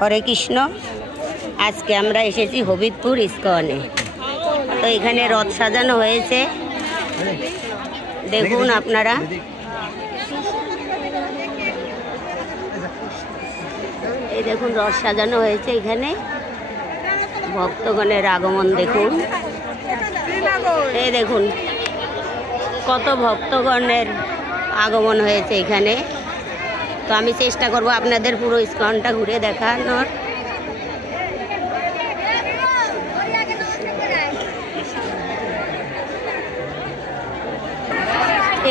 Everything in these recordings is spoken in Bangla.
হরে কৃষ্ণ। আজকে আমরা এসেছি হবিবপুর ইস্কনে। তো এখানে রথ সাজানো হয়েছে, দেখুন আপনারা। এই দেখুন রথ সাজানো হয়েছে, এখানে ভক্তগণের আগমন দেখুন। এই দেখুন কত ভক্তগণের আগমন হয়েছে এখানে। তো আমি চেষ্টা করব আপনাদের পুরো ইস্কনটা ঘুরে দেখানোর।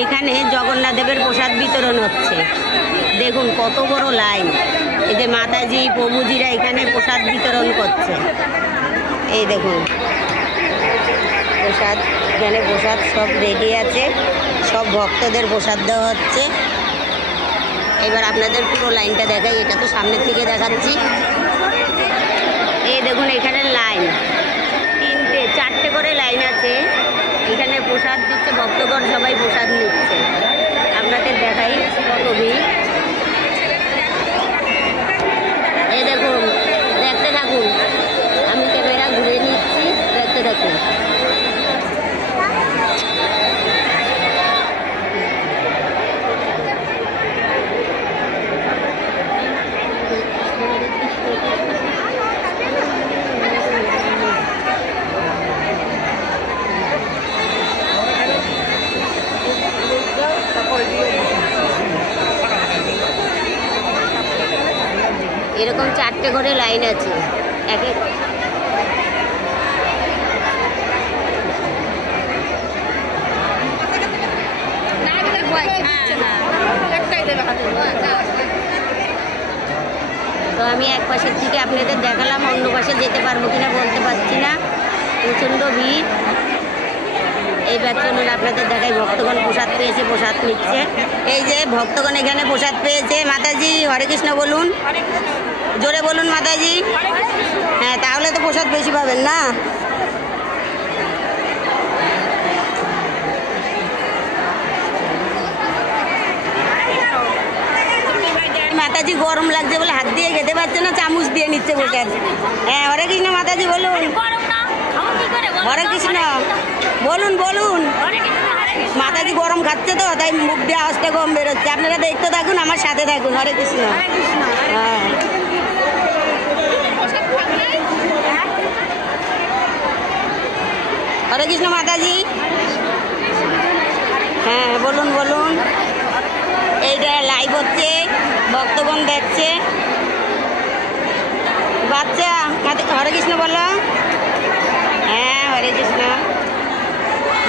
এখানে জগন্নাথ দেবের প্রসাদ বিতরণ হচ্ছে, দেখুন কত বড় লাইন। এই যে মাতাজি প্রভুজিরা এখানে প্রসাদ বিতরণ করছে। এই দেখুন প্রসাদ, এখানে প্রসাদ সব রেডি আছে, সব ভক্তদের প্রসাদ দেওয়া হচ্ছে। এবার আপনাদের পুরো লাইনটা দেখাই, এটা তো সামনের থেকে দেখাচ্ছি। এই দেখুন এখানে লাইন 3-4টে করে লাইন আছে, এখানে প্রসাদ দিচ্ছে, ভক্তগণ সবাই প্রসাদ নিচ্ছে। আপনাদের দেখাই কত ভিড়। এই দেখুন, দেখতে থাকুন, আমি ক্যামেরা ঘুরে নিচ্ছি, দেখতে থাকুন। এরকম 4টে করে লাইন আছে, এক এক। তো আমি এক পাশের থেকে আপনাদের দেখালাম, অন্য পাশে যেতে পারবো কিনা বলতে পারছি না, প্রচণ্ড ভিড়। এইবার চলুন আপনাদের দেখাই, ভক্তগণ প্রসাদ পেয়েছে, প্রসাদ নিচ্ছে। এই যে ভক্তগণ এখানে প্রসাদ পেয়েছে। মাতাজি হরে কৃষ্ণ বলুন, জোরে বলুন মাতাজি। হ্যাঁ, তাহলে তো প্রসাদ বেশি পাবেন না। মাতাজি গরম লাগছে বলে হাত দিয়ে খেতে পারছে না, চামচ দিয়ে নিচ্ছে প্রসাদ। হ্যাঁ, হরে কৃষ্ণ মাতাজি বলুন, হরে কৃষ্ণ বলুন বলুন। মাতাজি গরম খাচ্ছে তো, তাই মুখ দিয়ে আওয়াজটা কম বেরোচ্ছে। আপনারা দেখতে থাকুন, আমার সাথে থাকুন। হরে কৃষ্ণ। হ্যাঁ, হরে কৃষ্ণ মাতাজি। হ্যাঁ বলুন বলুন। এইটা লাইভ হচ্ছে, ভক্তগণ দেখছে। বাচ্চা হরে কৃষ্ণ বলো। হ্যাঁ হরে কৃষ্ণ।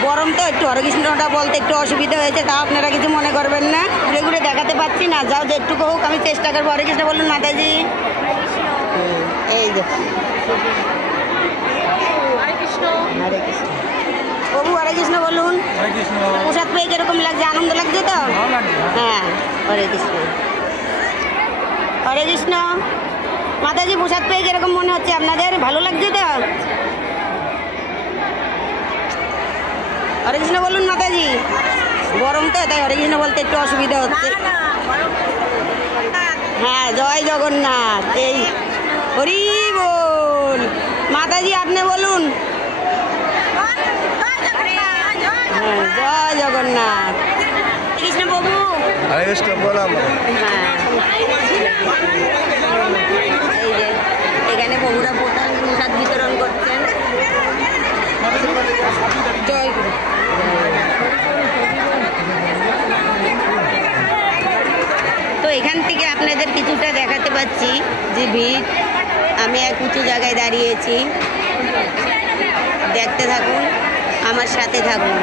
গরম তো একটু হরে কৃষ্ণটা বলতে একটু অসুবিধা হয়েছে, তাও আপনারা কিছু মনে করবেন না, ঘুরে ঘুরে দেখাতে পাচ্ছি না। যাও যেটুকু হোক আমি চেষ্টা করবো। হরে কৃষ্ণ বলুন মাতাজি। এই যে হরে কৃষ্ণ প্রভু হরে কৃষ্ণ বলুন। প্রসাদ পেয়ে কিরকম লাগছে? আনন্দ লাগছে তো? হ্যাঁ, হরে কৃষ্ণ। হরে কৃষ্ণ মাতাজি, প্রসাদ পেয়ে কিরকম মনে হচ্ছে আপনাদের? ভালো লাগছে তো? হরে কৃষ্ণ বলুন মাতাজি। গরম তো, তাই হরে কৃষ্ণ বলতে একটু অসুবিধা হচ্ছে। হ্যাঁ, জয় জগন্নাথ। এই হরি বল। মাতাজি আপনি বলুন। হ্যাঁ, জয় জগন্নাথ। কৃষ্ণ প্রভু। হরে কৃষ্ণ বললাম। হ্যাঁ, এই যে এখানে প্রভুরা প্রসাদ বিতরণ করছেন। জয় গুরু। তো এখান থেকে আপনাদের কিছুটা দেখাতে পাচ্ছি যে ভিড়। আমি এক উঁচু জায়গায় দাঁড়িয়েছি, দেখতে থাকুন, আমার সাথে থাকুন।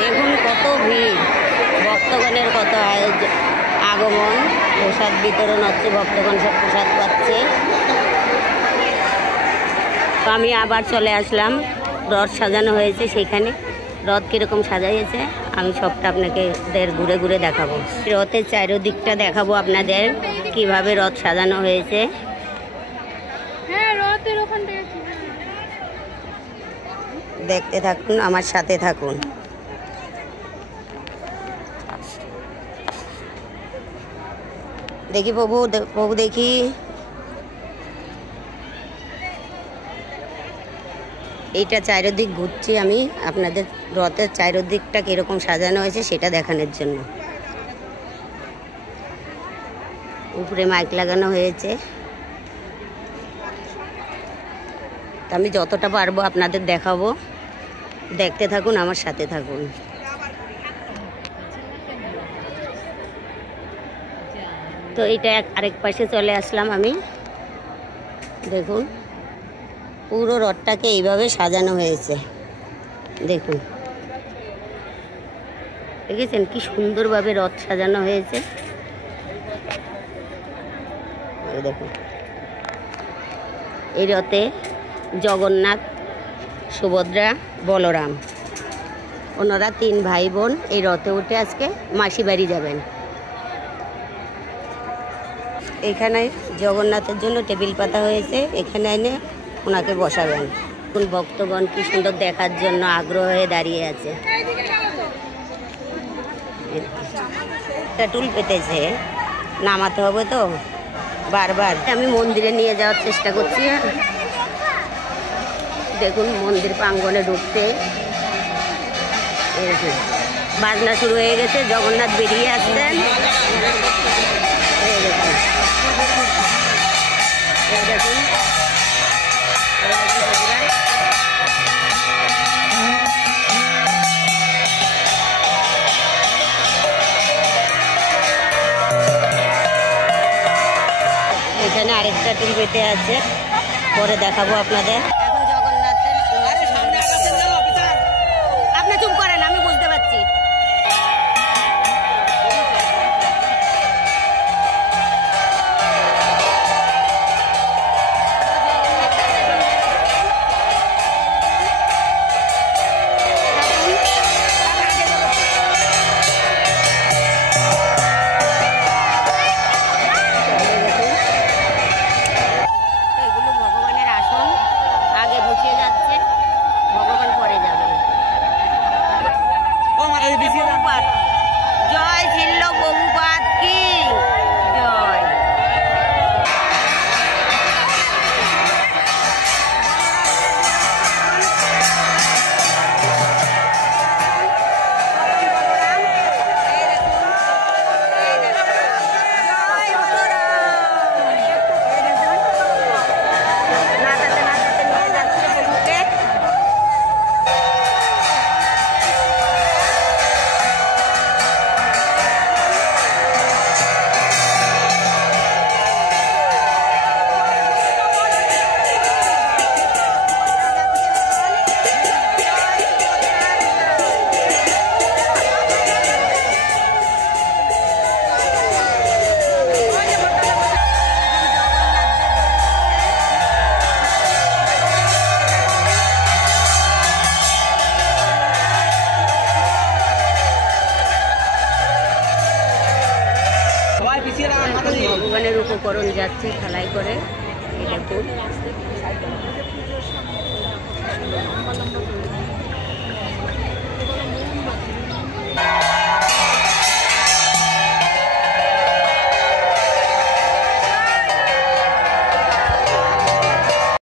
দেখুন কত ভিড়, ভক্তগণের কত আগমন। প্রসাদ বিতরণ হচ্ছে, ভক্তগণ সব প্রসাদ পাচ্ছে। তো আমি আবার চলে আসলাম, রথ সাজানো হয়েছে সেখানে। রথ কীরকম সাজাইছে আমি সবটা আপনাকে ঘুরে ঘুরে দেখাবো। রথের চারিদিকটা দেখাবো আপনাদের, কিভাবে রথ সাজানো হয়েছে। হ্যাঁ, রথের ওখান থেকে দেখতে থাকুন, আমার সাথে থাকুন। দেখি প্রভু, প্রভু দেখি। এইটা চারিদিক ঘুরছি আমি আপনাদের রথের চারিদিকটা কিরকম সাজানো হয়েছে সেটা দেখানোর জন্য। উপরে মাইক লাগানো হয়েছে, আমি যতটা পারবো আপনাদের দেখাবো। দেখতে থাকুন, আমার সাথে থাকুন। তো এটা আরেক পাশে চলে আসলাম আমি। দেখুন পুরো রথটাকে এইভাবে সাজানো হয়েছে, দেখুন দেখেছেন কি সুন্দরভাবে রথ সাজানো হয়েছে। দেখুন এই রথে জগন্নাথ, সুভদ্রা, বলরাম, ওনারা 3 ভাই বোন এই রথে উঠে আজকে মাসি বাড়ি যাবেন। এখানে জগন্নাথের জন্য টেবিল পাতা হয়েছে, এখানে এনে ওনাকে বসাবেন। কোন ভক্তগণ কি সুন্দর দেখার জন্য আগ্রহ হয়ে দাঁড়িয়ে আছে। একটা টুল পেতেছে, নামাতে হবে তো বারবার। আমি মন্দিরে নিয়ে যাওয়ার চেষ্টা করছি। দেখুন মন্দির প্রাঙ্গণে ঢুকতে বাজনা শুরু হয়ে গেছে, জগন্নাথ বেরিয়ে আসছেন। দেখুন এখানে আরেকটা টুল পেতে আছে, পরে দেখাবো আপনাদের। এখন জগন্নাথের আপনি চুপ করেন, আমি বুঝতে পারছি। জয় ছিল বহুপাত কি জয়। ভগবানের উপকরণ যাচ্ছে থালায় করে, দেখুন